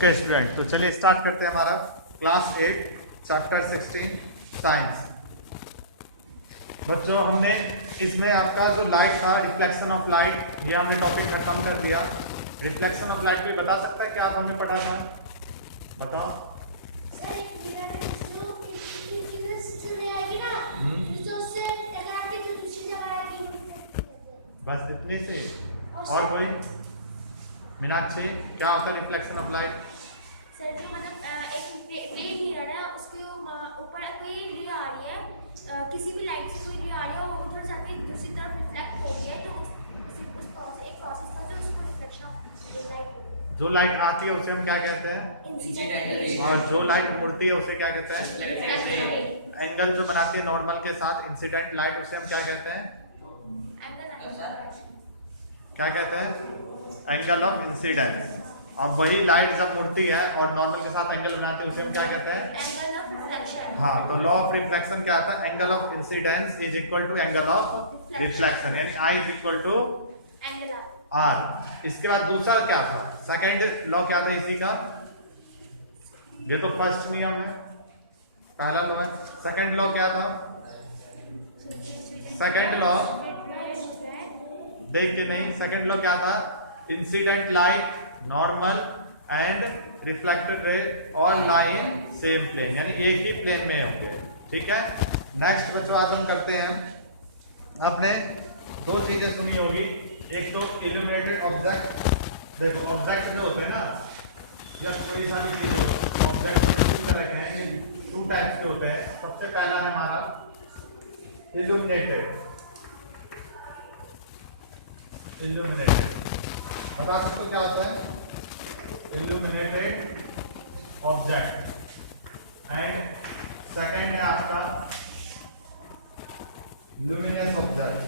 Okay student, तो चलिए start करते हैं हमारा क्लास 8 चैप्टर 16 साइंस। बच्चों, हमने इसमें आपका जो लाइट था, रिफ्लेक्शन ऑफ लाइट, ये हमने टॉपिक खत्म कर दिया। रिफ्लेक्शन ऑफ लाइट भी बता सकता है क्या आप हमने पढ़ा था? बताओ। बस इतने से? और कोई? मीनाक्षी, क्या होता है रिफ्लेक्शन ऑफ लाइट? सर जो मतलब एक प्लेन मिरर है, उसके ऊपर कोई रे आ रही है, किसी भी लाइट से कोई रे आ रही है और उधर जाके दूसरी तरफ रिफ्लेक्ट हो रही है, तो उस प्रोसेस एक प्रोसेस है जो उसको रिफ्लेक्शन ऑफ लाइट बोलते हैं। जो लाइट आती है उसे हम क्या कहते हैं? इंसिडेंट। और जो लाइट मुड़ती है उसे क्या कहते हैं? एंगल जो बनाती है नॉर्मल के साथ इंसिडेंट लाइट, उसे हम क्या कहते हैं? क्या कहते हैं? Angle of incidence. और वही लाइट जब मुड़ती है और नॉर्मल के साथ एंगल बनाती है उसे हम क्या कहते हैं? Angle of reflection. हाँ, तो लॉ ऑफ रिफ्लेक्शन क्या आता है? Angle of incidence is equal to angle of reflection, यानी I is equal to angle R। इसके बाद दूसरा क्या था? सेकेंड लॉ क्या था इसी का? ये तो फर्स्ट नियम है, पहला लॉ है। सेकेंड लॉ क्या था? सेकेंड लॉ देख के नहीं, सेकेंड लॉ क्या था? Incident light, normal and reflected ray और लाइन सेम प्लेन, यानी एक ही प्लेन में होंगे। ठीक है। नेक्स्ट बच्चों, आज हम करते हैं, आपने दो चीजें सुनी होगी। एक तो इल्यूमिनेटेड ऑब्जेक्ट। देखो ऑब्जेक्ट जो होते हैं ना, या कोई सारी चीज ऑब्जेक्ट इस तरह के हैं कि टू टाइप्स के होते हैं। सबसे पहला है हमारा इल्यूमिनेटेड। बता सकते हो क्या होता है? Illuminated object. एंड सेकेंड है आपका लुमिनस ऑब्जेक्ट।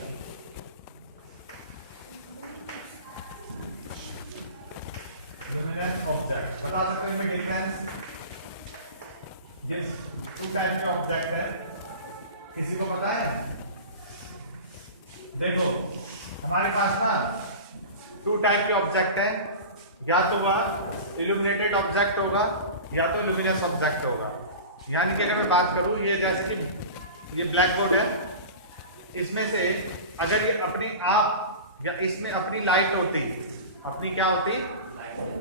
लुमिनस ऑब्जेक्ट बता सकते हैं इनमें डिफरेंस? ये टू टाइप के ऑब्जेक्ट है, किसी को पता है? देखो हमारे पास ना टू टाइप के ऑब्जेक्ट हैं, या तो वह इल्यूमिनेटेड ऑब्जेक्ट होगा या तो लुमिनस ऑब्जेक्ट होगा। यानी कि अगर मैं बात करूं, ये जैसे कि ये ब्लैक बोर्ड है, इसमें से अगर ये अपनी आप या इसमें अपनी लाइट होती, अपनी क्या होती?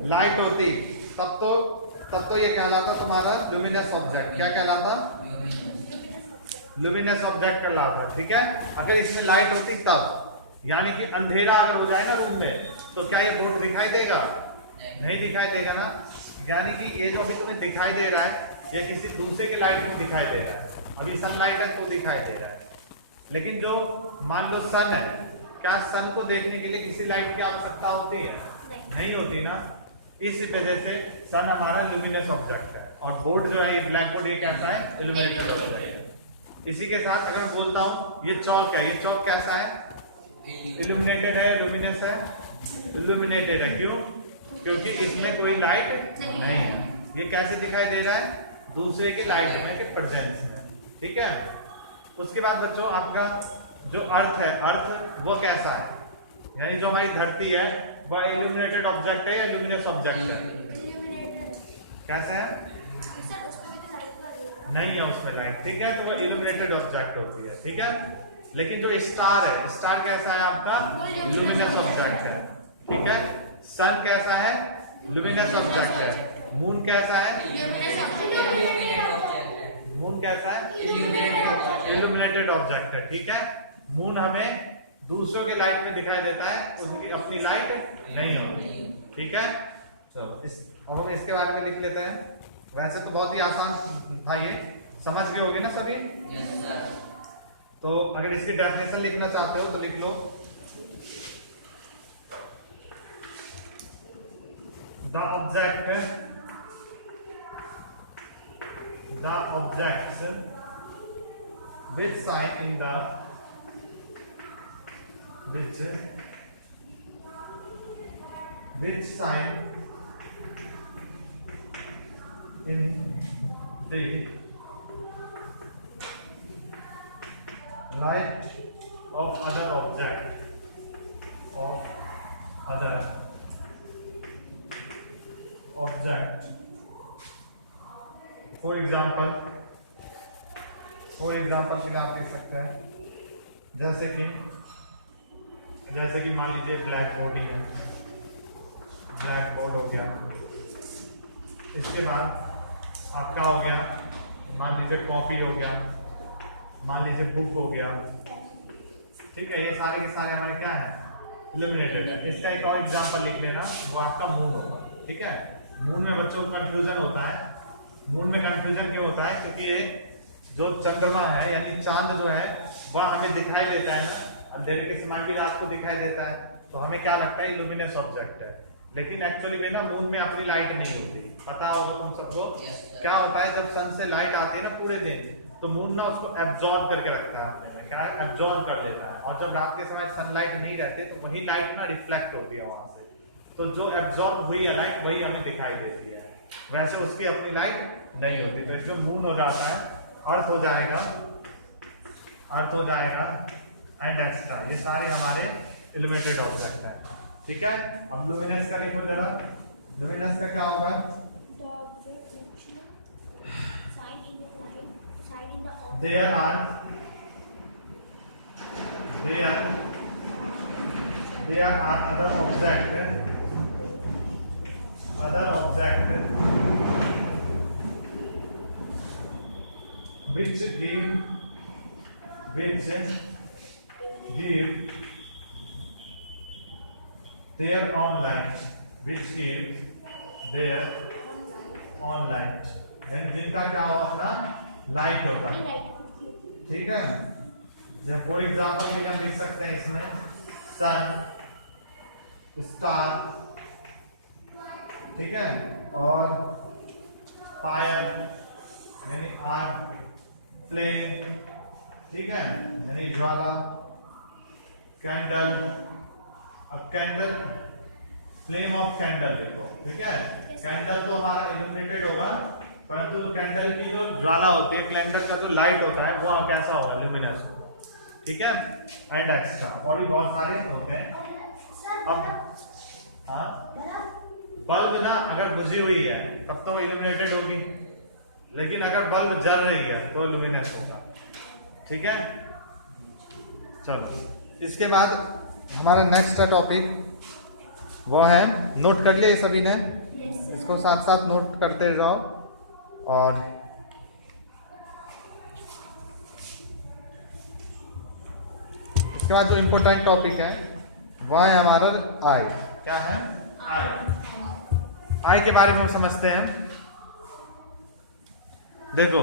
लाइट होती, तब तो ये कहलाता तुम्हारा लुमिनस ऑब्जेक्ट। क्या कहलाता? लुमिनस ऑब्जेक्ट कहलाता। ठीक है। अगर इसमें लाइट होती तब, यानी कि अंधेरा अगर हो जाए ना रूम में, तो क्या ये बोर्ड दिखाई देगा? नहीं दिखाई देगा ना। यानी कि ये जो अभी तुम्हें दिखाई दे रहा है, ये किसी दूसरे के लाइट में दिखाई दे रहा है। अभी सनलाइट है तो दिखाई दे रहा है, लेकिन जो मान लो सन है, क्या सन को देखने के लिए किसी लाइट की आवश्यकता होती है? नहीं होती ना। इस वजह से सन हमारा लुमिनस ऑब्जेक्ट है, और बोर्ड जो है, ये ब्लैक बोर्ड, ये कैसा है? इल्यूमिनेटेड ऑब्जेक्ट है। इसी के साथ अगर मैं बोलता हूँ ये चौक है, ये चौक कैसा है? इल्यूमिनेटेड है, लुमिनस है? इल्यूमिनेटेड है। क्यों? क्योंकि इसमें कोई लाइट नहीं है। ये कैसे दिखाई दे रहा है? दूसरे की लाइट में के प्रेजेंस में। ठीक है। उसके बाद बच्चों, आपका जो अर्थ है, अर्थ वो कैसा है? यानी जो हमारी धरती है, वह इल्यूमिनेटेड ऑब्जेक्ट है या लुमिनस ऑब्जेक्ट है? कैसा है? नहीं है उसमें लाइट। ठीक है, तो वह इल्यूमिनेटेड ऑब्जेक्ट होती है। ठीक है। लेकिन जो स्टार है, स्टार कैसा है आपका? लुमिनस ऑब्जेक्ट है। ठीक है। सन कैसा है? लुमिनस ऑब्जेक्ट है। मून कैसा है? मून कैसा है? इल्यूमिनेटेड ऑब्जेक्ट है। ठीक है। मून हमें दूसरों के लाइट में दिखाई देता है, उनकी अपनी लाइट नहीं होती। ठीक है। चलो अब हम इसके बारे में लिख लेते हैं। वैसे तो बहुत ही आसान था, ये समझ गए होगे ना सभी? तो अगर इसकी डेफिनेशन लिखना चाहते हो तो लिख लो। The objects which shine in the which shine in the light of other object for example से आप देख सकते हैं, जैसे कि मान लीजिए ब्लैक बोर्ड ही है, ब्लैक बोर्ड हो गया। इसके बाद आपका हो गया, मान लीजिए कॉपी हो गया, मान लीजिए बुक हो गया। ठीक है, ये सारे के सारे हमारे क्या है, इल्यूमिनेटेड है। इसका एक और एग्जांपल लिख लेना, वो आपका मून होगा। ठीक है, मून में बच्चों को कंफ्यूजन होता है। मून में कंफ्यूजन क्यों होता है, क्योंकि ये जो चंद्रमा है यानी चांद जो है वह हमें दिखाई देता है ना, अंधेरे के समय भी रात को दिखाई देता है, तो हमें क्या लगता है इल्यूमिनेस ऑब्जेक्ट है। लेकिन एक्चुअली में ना मून में अपनी लाइट नहीं होती, पता होगा तुम सबको। क्या होता है, जब सन से लाइट आती है ना पूरे दिन, तो मून ना उसको एब्जॉर्ब करके रखता है अपने में, क्या एब्जॉर्ब कर देता है। और जब रात के समय सनलाइट नहीं रहती तो वही लाइट ना रिफ्लेक्ट होती है वहां से, तो जो एब्जॉर्ब हुई है लाइट वही हमें दिखाई देती है, वैसे उसकी अपनी लाइट नहीं होती। तो इसमें मून हो जाता है, अर्थ हो जाएगा एंड एक्स्ट्रा। ये सारे हमारे इल्यूमिनेटेड ऑब्जेक्ट हैं। ठीक है, अब लुमिनस का लिखो जरा। लुमिनस का क्या होगा, there are other object which give their own light, यानी जिनका क्या होगा, अपना लाइट होगा। ठीक है, जब फॉर एग्जाम्पल भी हम लिख सकते हैं इसमें सन, स्टार, ठीक है, और फायर यानी आग, फ्लेम, ठीक है, यानी ज्वाला, कैंडल। अब कैंडल, फ्लेम ऑफ कैंडल देखो। ठीक है, कैंडल तो हमारा इल्यूमिनेटेड होगा, परंतु कैंडल की जो ज्वाला होती है, कैंडल का जो लाइट होता है वो कैसा होगा, ल्यूमिनस होगा। ठीक है, एंड एक्स्ट्रा और भी बहुत सारे होते हैं। अब हाँ, बल्ब ना अगर बुझी हुई है तब तो इल्यूमिनेटेड होगी, लेकिन अगर बल्ब जल रही है तो ल्यूमिनस होगा। ठीक है, चलो इसके बाद हमारा नेक्स्ट टॉपिक वो है, नोट कर लिया ये सभी ने, इसको साथ साथ नोट करते जाओ। और इसके बाद जो इंपॉर्टेंट टॉपिक है वह है हमारा आई। क्या है, आई के बारे में हम समझते हैं। देखो,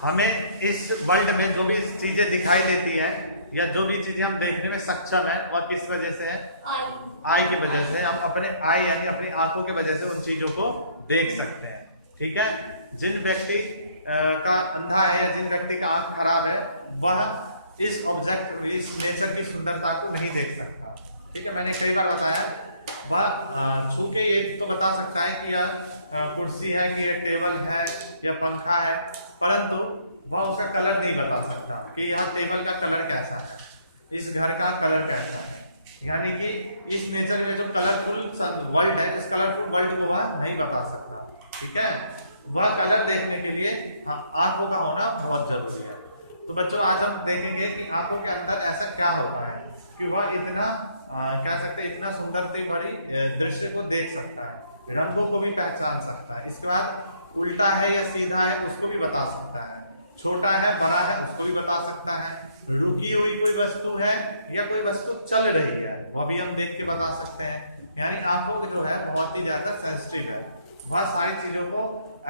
हमें इस वर्ल्ड में जो भी चीजें दिखाई देती है या जो भी चीजें हम देखने में सक्षम है वह किस वजह से है, आई की वजह से। हम अपने आई यानी अपनी आंखों की वजह से उन चीजों को देख सकते हैं। ठीक है, जिन व्यक्ति का अंधा है, जिन व्यक्ति का आंख खराब है, वह इस ऑब्जेक्ट, इस नेचर की सुंदरता को नहीं देख सकता। ठीक है, मैंने कई बार बताया, वह छू के ये तो बता सकता है कि यह कुर्सी है, कि यह टेबल है, यह पंखा है, परंतु वह उसका कलर नहीं बता सकता कि यह टेबल का कलर कैसा है, इस घर का कलर कैसा है। यानी कि इस नेचर में जो कलरफुल वर्ल्ड है, इस कलरफुल वर्ल्ड को वह नहीं बता सकता। ठीक है, वह कलर देखने के लिए आंखों का होना बहुत जरूरी है। तो बच्चों, आज हम देखेंगे कि आंखों के अंदर ऐसा क्या होता है कि वह इतना कह सकते हैं इतना सुंदरता भरी दृश्य को देख सकता है, रंगों को भी पहचान सकता है। इसके बाद उल्टा है या सीधा है उसको भी बता सकता है, छोटा है बड़ा है उसको भी बता सकता है, रुकी हुई कोई वस्तु है या कोई वस्तु चल रही है वह भी हम देख के बता सकते हैं। यानी आंखों को जो है बहुत ही ज्यादा सेंसिटिव है, वह सारी चीजों को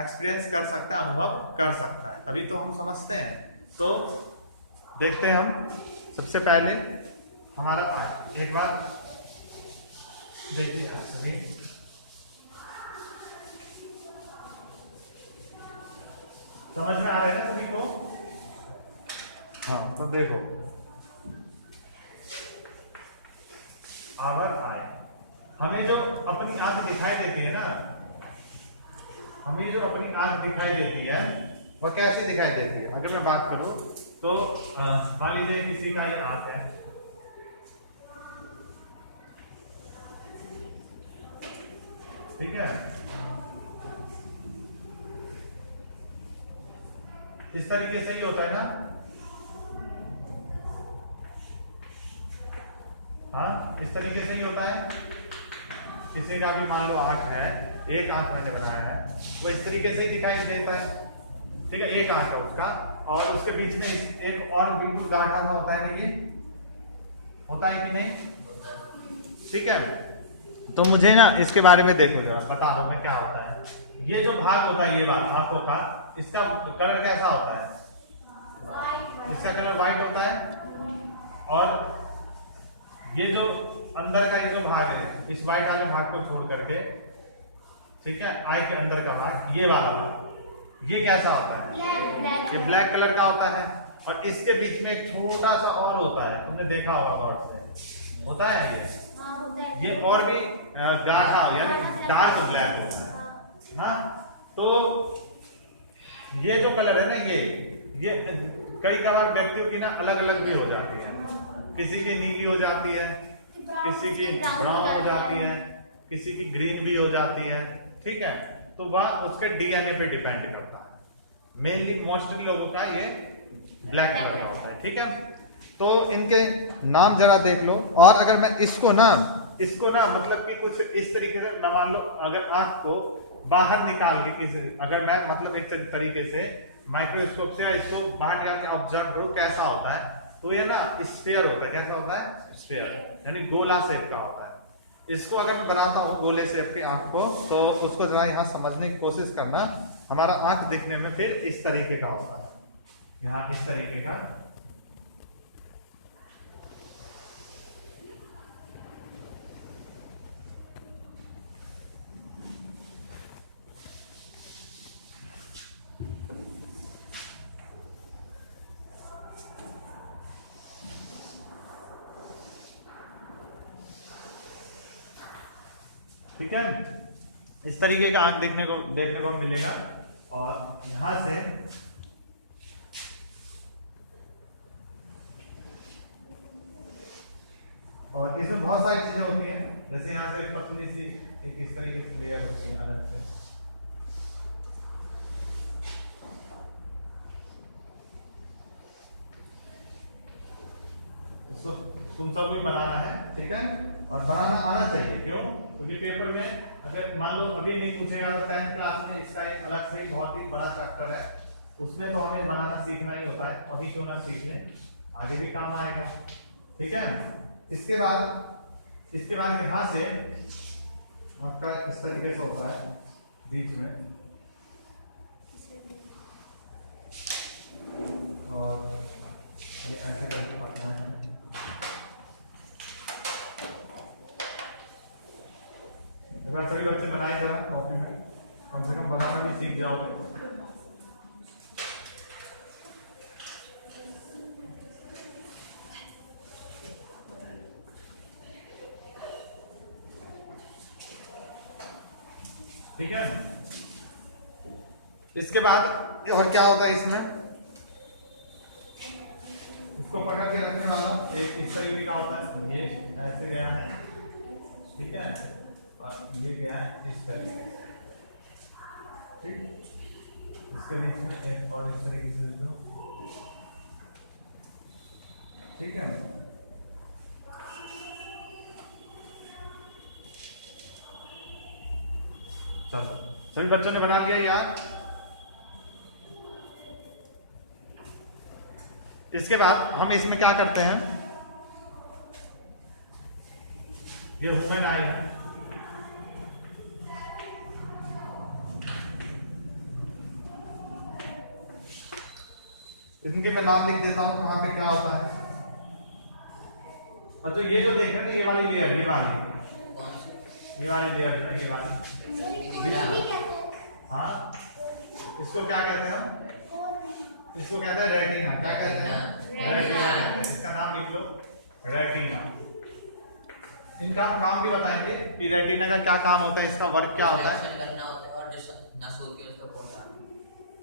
एक्सपीरियंस कर सकता है, अनुभव कर सकता है, तभी तो हम समझते हैं। तो देखते हैं हम सबसे पहले हमारा आई। एक बार देखते हैं सभी, समझ में आ रहा है ना सभी को? हाँ, तो देखो आवर आई, हमें जो अपनी आंख दिखाई देती है ना, हमें जो अपनी आंख दिखाई देती है वह कैसे दिखाई देती है। अगर मैं बात करूं तो मान लीजिए किसी का ये आंख है, ठीक है, इस तरीके से ही होता है ना। हाँ, इस तरीके से ही होता है। किसी का भी मान लो आंख है, एक आंख मैंने बनाया है, वो इस तरीके से ही दिखाई देता है, ठीक है, एक आंख है उसका, और उसके बीच में एक और बिल्कुल गाढ़ा सा होता है, ये होता है कि नहीं, ठीक है। तो मुझे ना इसके बारे में देखो जरा, बता दो मैं क्या होता है। ये जो भाग होता है ये वाला आंखों का, इसका कलर कैसा होता है? इसका कलर व्हाइट होता है। और ये जो अंदर का ये जो भाग है, इस व्हाइट वाले भाग को छोड़ करके, ठीक है, आई के अंदर का भाग, ये वाला भाग, ये कैसा होता है? ये ब्लैक कलर का होता है। और इसके बीच में एक छोटा सा और होता है, तुमने देखा होगा गौर से, होता है ये और भी गाढ़ा यानी डार्क ब्लैक होता है। हाँ, तो ये जो कलर है ना, ये कई बार व्यक्तियों की ना अलग अलग भी हो जाती है। किसी की नीली हो जाती है, किसी की ब्राउन हो जाती है, किसी की ग्रीन भी हो जाती है, ठीक है। तो वह उसके डीएनए पे डिपेंड करता है। मेनली मोस्टली लोगों का ये ब्लैक कलर का होता है, ठीक है। तो इनके नाम जरा देख लो। और अगर मैं इसको ना मतलब कि कुछ इस तरीके से ना, मान लो अगर आंख को बाहर निकाल के किसी, अगर मैं मतलब एक तरीके से माइक्रोस्कोप से इसको बाहर निकाल के ऑब्जर्व करो कैसा होता है, तो ये ना स्फीयर होता है। कैसा होता है? स्फीयर, यानी गोला शेप का होता है। इसको अगर मैं बनाता हूँ गोले शेप की आंख को, तो उसको जरा यहाँ समझने की कोशिश करना। हमारा आंख दिखने में फिर इस तरीके का होता है, यहाँ इस तरीके का। ठीक है, इस तरीके का आंख देखने को मिलेगा। और यहां से और इसमें बहुत सारी चीजें होती हैं, जैसे यहां से एक पतली सी एक इस तरीके से लेयर होती है अलग से। तुम सबको भी बनाना है, ठीक है, और बनाना आना चाहिए। क्यों? क्योंकि पेपर में अगर मान लो अभी नहीं पूछेगा तो 10th क्लास में इसका एक अलग से बहुत ही बड़ा चैप्टर है, उसमें तो हमें बनाना सीखना ही होता है। अभी क्यों ना सीख लें, आगे भी काम आएगा, ठीक है। इसके बाद यहाँ से आपका इस तरीके से होता है बीच में, और ऐसे करके पड़ता है। सभी बच्चे बनाए जरा कॉपी में, कम से कम बनाना भी सीख जाओगे। ठीक है, इसके बाद और क्या होता है इसमें, इसको पकड़ के रखने वाला एक इस तरीके का होता है, ये ऐसे गया है, ठीक है, और ये गया है इस तरीके से, ठीक। इसके बीच में एक और इस तरीके से, ठीक है। चलो, सभी बच्चों ने बना लिया यार। इसके बाद हम इसमें क्या करते हैं, ये ह्यूमन आएगा, इनके मैं नाम लिख देता हूं वहां पे क्या होता है। और जो ये जो देख रहे हैं ये वाली लेयर, ये वाली लेयर है, ये वाली, हाँ, इसको क्या कहते हैं? इसको कहते हैं रेटिना। क्या कहते हैं? रेटिना। इसका नाम लिख लो, रेटिना। इनका हम काम भी बताएंगे कि रेटिना का क्या काम होता है, इसका वर्क क्या होता है।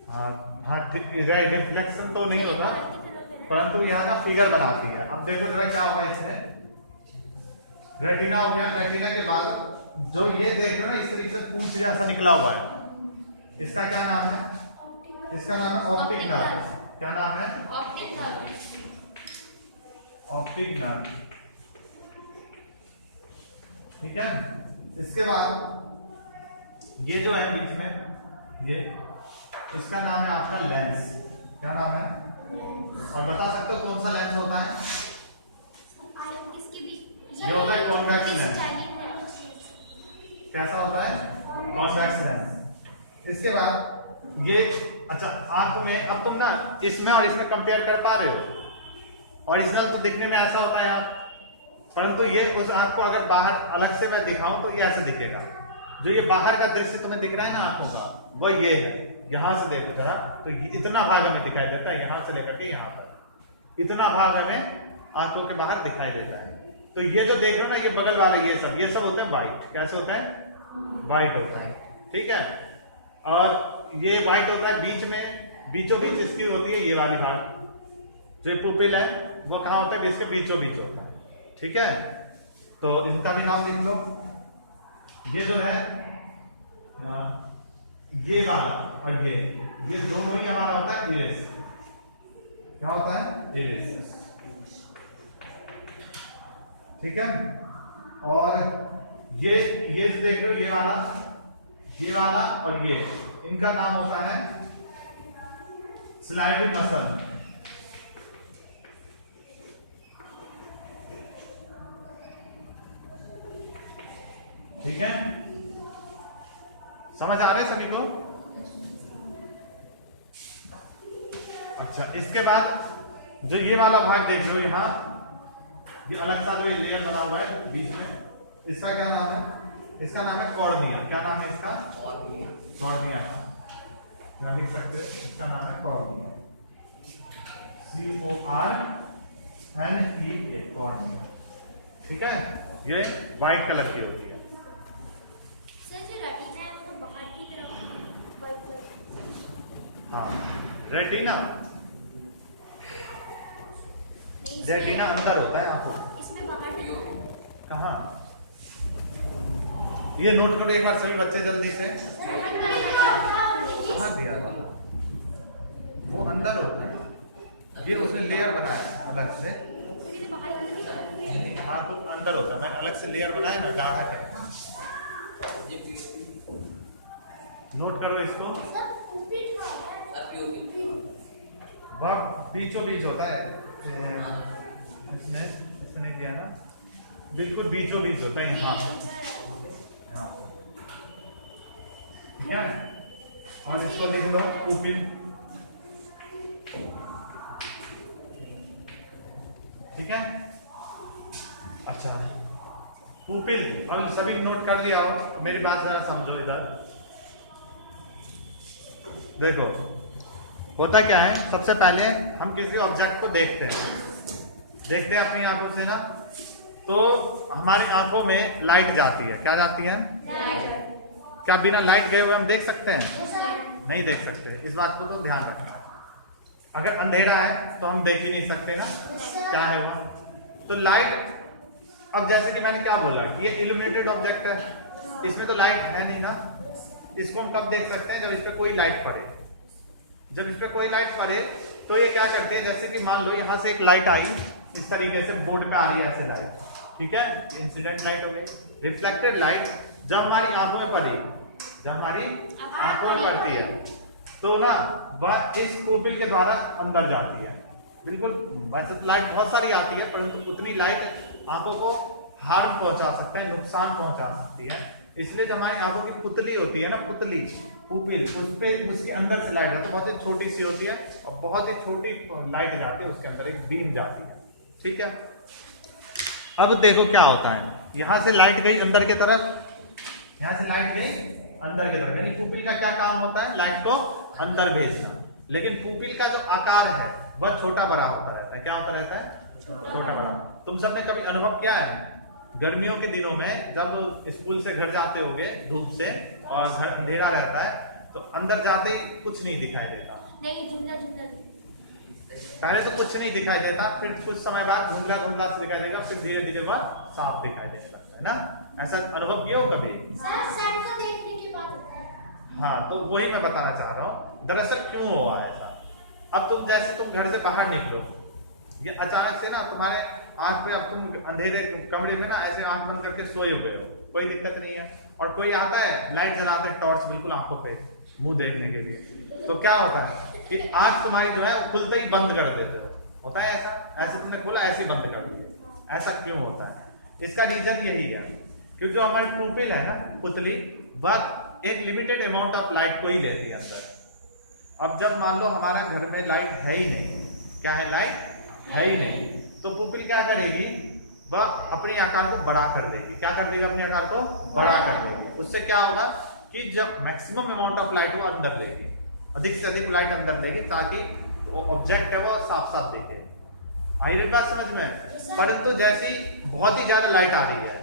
हाँ, राइट, रिफ्लेक्शन तो नहीं होता, परंतु यहाँ का फिगर बनाती है। अब देखो जरा क्या होता है इसमें। रेटिना हो गया, रेटिना के बाद जो ये देख रहे हो ना इस तरीके से पूंछ जैसा निकला हुआ है, इसका क्या नाम है? इसका नाम है ऑप्टिक नर्व। क्या नाम है? Optic nerve. ऑप्टिक नर्व, ठीक है। इसके बाद ये जो है बीच में, ये इसका नाम है आपका लेंस। क्या नाम है? और बता सकते हो कौन सा लेंस होता है? इसके बीच ये होता है कॉन्वेक्स लेंस। कैसा होता है? Convex lens. इसके बाद ये, अच्छा आंख में, अब तुम ना इसमें और इसमें कंपेयर कर पा रहे हो? ओरिजिनल तो दिखने में ऐसा होता है आंख, परंतु ये उस आंख को अगर बाहर अलग से मैं दिखाऊं तो ये ऐसा दिखेगा। जो ये बाहर का दृश्य तुम्हें दिख रहा है ना आंखों का, वो ये है। यहां से देखो जरा, तो इतना भाग हमें दिखाई देता है, यहां से लेकर के यहां तक इतना भाग हमें आंखों के बाहर दिखाई देता है। तो ये जो देख रहे हो ना, ये बगल वाला, ये सब होता है व्हाइट। कैसे होता है? व्हाइट होता है, ठीक है। और ये व्हाइट होता है बीच में, बीचों बीच इसकी होती है ये वाली भाग, जो पुपिल है वो कहाँ होता है? इसके बीचों बीच होता है, ठीक है। तो इसका भी नाम लिख लो। ये जो है ये वाला और ये दोनों ही हमारा होता है इरिस। क्या होता है? इरिस, ठीक है। और ये जो देख रहे हो, ये वाला और ये, इनका नाम होता है स्लाइडिंग मसल। ठीक है, समझ आ रहे सभी को? अच्छा, इसके बाद जो ये वाला भाग देख रहे हो यहाँ, ये अलग सा जो ये लेयर बना हुआ है बीच में, इसका क्या नाम है? इसका नाम है कॉर्निया। क्या नाम है इसका? कॉर्निया। क्या लिख सकते हैं? इसका नाम है कॉर्निया, CORNEA, कॉर्निया, ठीक है। ये व्हाइट कलर की होती है। हाँ, रेटिना, रेटिना अंदर होता है आंखों में। कहाँ? ये नोट करो एक बार सभी बच्चे जल्दी से। वो अंदर होता है, ये उसने लेयर बनाया अलग से। हाँ, तो अंदर होता है, मैंने अलग से लेयर बनाया ना गाढ़ा के। नोट करो इसको। वह बीचों बीच होता है, इसमें नहीं दिया ना, बिल्कुल बीचों बीच होता है यहाँ, ठीक है। और इसको लिख लो पुपिल, ठीक है। अच्छा, पुपिल, और सभी नोट कर लिया हो तो मेरी बात जरा समझो इधर देखो। होता क्या है, सबसे पहले हम किसी ऑब्जेक्ट को देखते हैं अपनी आंखों से ना, तो हमारी आंखों में लाइट जाती है। क्या जाती है? क्या बिना लाइट गए हुए हम देख सकते हैं? नहीं देख सकते। इस बात को तो ध्यान रखना है। अगर अंधेरा है तो हम देख ही नहीं सकते ना, क्या है वह। तो लाइट, अब जैसे कि मैंने क्या बोला कि ये इल्यूमिनेटेड ऑब्जेक्ट है, इसमें तो लाइट है नहीं ना। इसको हम कब देख सकते हैं? जब इस पर कोई लाइट पड़े। जब इस पर कोई लाइट पड़े तो ये क्या करती है, जैसे कि मान लो यहाँ से एक लाइट आई, इस तरीके से बोर्ड पे आ रही है ऐसे लाइट, ठीक है, इंसिडेंट लाइट हो गई। रिफ्लेक्टेड लाइट जब हमारी आंखों में पड़ी, जब हमारी आंखों में पड़ती है तो ना वह इस पुपिल के द्वारा अंदर जाती है। बिल्कुल, वैसे तो लाइट बहुत सारी आती है, परंतु उतनी लाइट आंखों को हार्म पहुंचा सकता है, नुकसान पहुंचा सकती है। इसलिए जो हमारी आंखों की पुतली होती है ना, पुतली पुपिल, उस पे उसके अंदर से लाइट आती है, बहुत ही छोटी सी होती है और बहुत ही छोटी लाइट जाती है उसके अंदर, एक बीम जाती है, ठीक है। अब देखो क्या होता है, यहां से लाइट गई अंदर की तरफ, यहां से लाइट गई अंदर की तरफ, यानी पुपिल का क्या काम होता है? लाइट को अंदर भेजना। लेकिन पुपिल का जो आकार है वह छोटा बड़ा होता रहता है। क्या होता रहता है? छोटा बड़ा। तुम सबने कभी अनुभव किया है गर्मियों के दिनों में जब स्कूल से घर जाते होगे धूप से और घर अंधेरा रहता है तो अंदर जाते ही कुछ नहीं दिखाई देता? पहले तो कुछ नहीं दिखाई देता, फिर कुछ समय बाद धुंधला धुंधला से दिखाई देगा, फिर धीरे धीरे वह साफ दिखाई देने लगता है ना। ऐसा अनुभव किया हो कभी? हाँ, तो वही मैं बताना चाह रहा हूँ दरअसल क्यों हुआ ऐसा। अब तुम जैसे तुम घर से बाहर निकलो, ये अचानक से ना तुम्हारे आंख पे, अब तुम अंधेरे कमरे में ना ऐसे आंख बंद करके सोए हुए हो, कोई दिक्कत नहीं है, और कोई आता है लाइट जलाते है, टॉर्च बिल्कुल आंखों पे मुंह देखने के लिए, तो क्या होता है कि आंख तुम्हारी जो है वो खुलते ही बंद कर देते हो। होता है ऐसा, ऐसे तुमने खोला ऐसे बंद कर दिया। ऐसा क्यों होता है? इसका रीजन यही है क्योंकि जो हमारी पुपिल है ना, पुतली, वह एक लिमिटेड अमाउंट ऑफ लाइट को ही लेती है अंदर। अब जब मान लो हमारा घर में लाइट है ही नहीं, क्या है, लाइट है ही नहीं, तो पुपिल क्या करेगी, वह अपने आकार को बड़ा कर देगी। क्या कर देगी? अपने आकार को बड़ा कर देगी। उससे क्या होगा कि जब मैक्सिमम अमाउंट ऑफ लाइट वो अंदर लेगी, अधिक से अधिक लाइट अंदर देगी, ताकि वो ऑब्जेक्ट है वो साफ साफ दिखे। आई रही बात समझ में? परंतु जैसी बहुत ही ज्यादा लाइट आ रही है,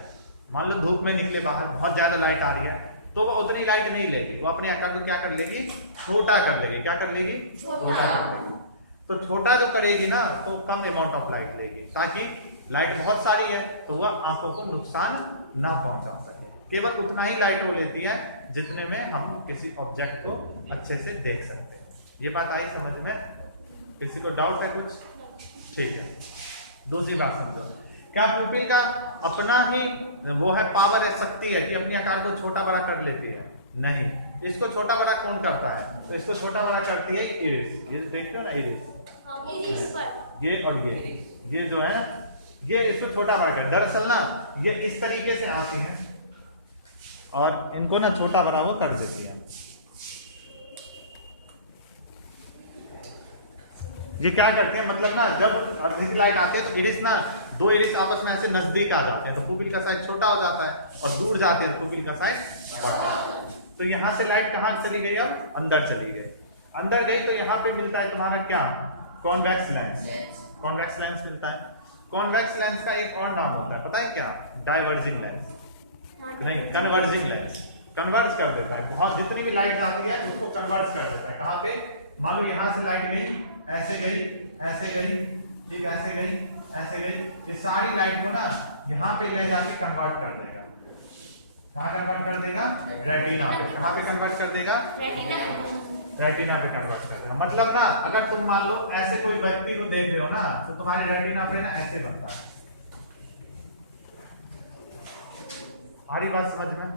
मान लो धूप में निकले बाहर, बहुत ज्यादा लाइट आ रही है, तो वो उतनी लाइट नहीं लेगी, वो अपने आकार को क्या कर लेगी, छोटा कर लेगी। क्या कर लेगी? छोटा कर लेगी। तो छोटा जो करेगी ना, तो कम अमाउंट ऑफ लाइट लेगी, ताकि लाइट बहुत सारी है तो वह आंखों को नुकसान ना पहुंचा सके। केवल उतना ही लाइट वो लेती है जितने में हम किसी ऑब्जेक्ट को अच्छे से देख सकते हैं। ये बात आई समझ में? किसी को डाउट है कुछ? ठीक है। दूसरी बात समझो, क्या पुपिल का अपना ही वो है, पावर है, शक्ति है कि अपने आकार को छोटा बड़ा कर लेती है? नहीं। इसको छोटा बड़ा कौन करता है? तो इसको छोटा बड़ा करती है इरिस। ये देखते हो ना, इरिस, ये और ये जो है ये इसको छोटा बड़ा कर। दरअसल ना ये इस तरीके से आती है और इनको ना छोटा बड़ा वो कर देती है। ये क्या करती है, मतलब ना जब अधिक लाइट आती है तो इरिस ना, दो इरिस आपस में ऐसे नजदीक आ जाते हैं तो पुपिल का साइज छोटा हो जाता है, और दूर जाते हैं तो पुपिल का साइज बड़ा हो जाता है। तो यहाँ से लाइट कहाँ चली गई? अब अंदर चली गई। अंदर गई तो यहाँ पे मिलता है तुम्हारा क्या? Convex lens. कॉन्वेक्स लेंस मिलता है। कॉन्वेक्स लेंस का एक और नाम होता है, पता है क्या? डाइवर्जिंग लेंस, नहीं, कन्वर्जिंग लेंस। कन्वर्ज कर देता है, बहुत जितनी भी लाइट जाती है उसको कन्वर्ज कर देता है। कहाँ पे? मान लो यहाँ से लाइट गई, ऐसे गई, ऐसे गई, ठीक, ऐसे गई, ऐसे गई, ये सारी लाइट को ना यहाँ पे ले जाके कन्वर्ट कर देगा। कहाँ कन्वर्ट कर देगा? रेटिना पे। कहाँ पे कन्वर्ट कर देगा? रेटिना पे कन्वर्ट कर देगा। मतलब ना अगर तुम मान लो ऐसे कोई व्यक्ति को देख रहे हो ना, तो तुम्हारे रेटिना पे ना ऐसे बनता है। हमारी बात समझ में?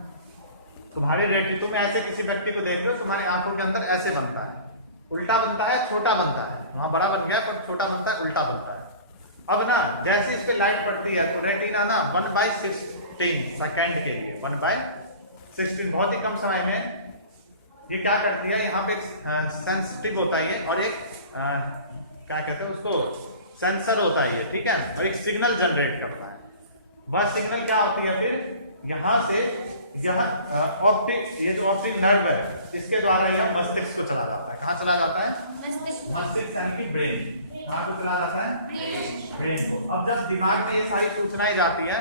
तुम्हारे रेटिना, तुम ऐसे किसी व्यक्ति को देख रहे हो, तुम्हारी आंखों के अंदर ऐसे बनता है, उल्टा बनता है, छोटा बनता है। वहां बड़ा बन गया पर छोटा बनता है, उल्टा बनता है। अब ना जैसे इस पे लाइट पड़ती है तो रेटिना ना 1/16 सेकेंड के लिए, 1/16, बहुत ही कम समय में ये क्या करती है, यहाँ पे सेंसिटिव होता है और एक क्या कहते हैं उसको, सेंसर होता है ये, ठीक है, और एक सिग्नल जनरेट करता है। वह सिग्नल क्या होती है, फिर यहाँ से यह ऑप्टिक, ये जो ऑप्टिक नर्व है इसके द्वारा यह मस्तिष्क को चला जाता है। कहाँ चला जाता है? मस्तिष्क यानी कि ब्रेन। कहाँ को चला जाता है? ब्रेन को। अब जब दिमाग में ये सारी सूचनाएं जाती है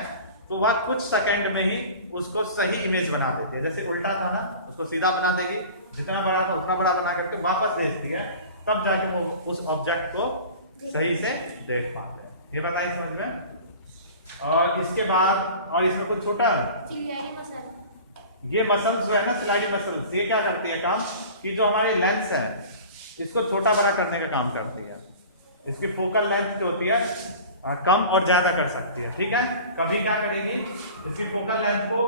तो वह कुछ सेकंड में ही उसको सही इमेज बना देती है। जैसे उल्टा था ना, उसको सीधा बना देगी, जितना बड़ा था उतना बड़ा बना करके वापस भेजती है, तब जाके वो उस ऑब्जेक्ट को सही से देख पाते हैं। ये बताइए समझ में? और इसके बाद, और इसमें कुछ छोटा, ये मसल्स जो है ना, सिलाई मसल्स, ये क्या करती है काम कि जो हमारे लेंस है इसको छोटा बड़ा करने का काम करती है। इसकी फोकल लेंथ जो होती है कम और ज्यादा कर सकती है, ठीक है। कभी क्या करेगी, इसकी फोकल लेंथ को,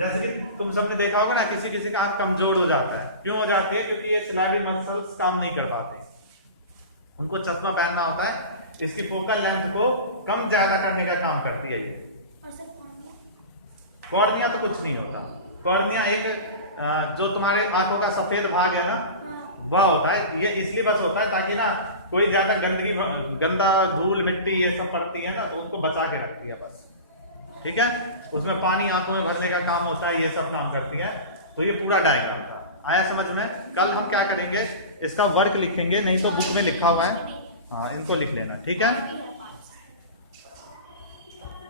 जैसे कि तुम सबने देखा होगा ना, किसी किसी का आंख कमजोर हो जाता है। क्यों हो जाती है? क्योंकि ये सिलाई मसल्स काम नहीं कर पाते, उनको चश्मा पहनना होता है। इसकी फोकल लेंथ को कम ज्यादा करने का काम करती है ये। कॉर्निया तो कुछ नहीं होता। कॉर्निया एक जो तुम्हारे आंखों का सफेद भाग है ना, वह होता है। ये इसलिए बस होता है ताकि ना कोई ज्यादा गंदगी, गंदा धूल मिट्टी ये सब पड़ती है ना, तो उनको बचा के रखती है बस, ठीक है। उसमें पानी आंखों में भरने का काम होता है, ये सब काम करती है। तो ये पूरा डायग्राम था, आया समझ में? कल हम क्या करेंगे, इसका वर्क लिखेंगे, नहीं तो बुक में लिखा हुआ है, हाँ इनको लिख लेना, ठीक है।